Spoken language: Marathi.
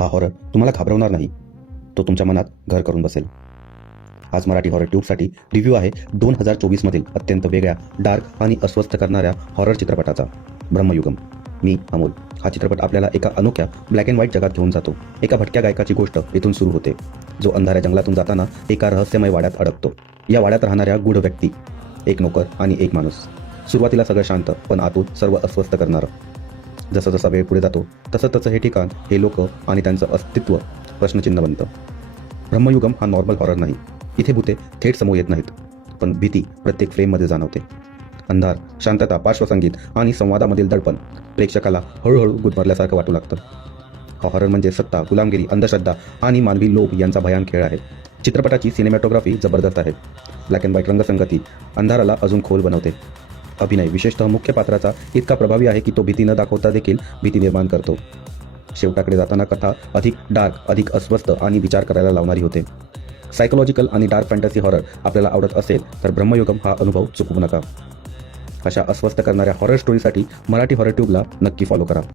हा हॉरर तुम्हाला घाबरवणार नाही, तो तुमच्या मनात घर करून बसेल. आज मराठी हॉरर ट्यूबसाठी रिव्ह्यू आहे 2024 मधील अत्यंत वेगळ्या, डार्क आणि अस्वस्थ करणाऱ्या हॉरर चित्रपटाचा, ब्रह्मयुगम. मी अमोल. हा चित्रपट आपल्याला एका अनोख्या ब्लॅक अँड व्हाईट जगात घेऊन जातो. एका भटक्या गायकाची गोष्ट इथून सुरू होते, जो अंधाऱ्या जंगलातून जाताना एका रहस्यमय वाड्यात अडकतो. या वाड्यात राहणाऱ्या गूढ व्यक्ती, एक नोकर आणि एक माणूस. सुरुवातीला सगळं शांत, पण आतून सर्व अस्वस्थ करणारं. जसं जसा वेळ पुढे जातो तसं तसं हे ठिकाण, हे लोक आणि त्यांचं अस्तित्व प्रश्नचिन्ह बनतं. ब्रह्मयुगम हा नॉर्मल हॉरर नाही. इथे भूते थेट समोर येत नाहीत, पण भीती प्रत्येक फ्रेममध्ये जाणवते. अंधार, शांतता, पार्श्वसंगीत आणि संवादामधील दडपण प्रेक्षकाला हळूहळू गुदमरल्यासारखं वाटू लागतं. हा हॉरर म्हणजे सत्ता, गुलामगिरी, अंधश्रद्धा आणि मानवी लोभ यांचा भयान खेळ आहे. चित्रपटाची सिनेमॅटोग्राफी जबरदस्त आहे. ब्लॅक अँड व्हाईट रंगसंगती अंधाराला अजून खोल बनवते. अभिनय, विशेषतः मुख्य पात्राचा, इतका प्रभावी आहे की तो भीती न दाखवता देखील भीती निर्माण करतो. शेवटाकडे जाताना कथा अधिक डार्क, अधिक अस्वस्थ आणि विचार करायला लावणारी होते. सायकोलॉजिकल आणि डार्क फॅन्टसी हॉरर आपल्याला आवडत असेल तर ब्रह्मयुगम हा अनुभव चुकवू नका. अशा अस्वस्थ करणाऱ्या हॉरर स्टोरीसाठी मराठी हॉरर ट्यूबला नक्की फॉलो करा.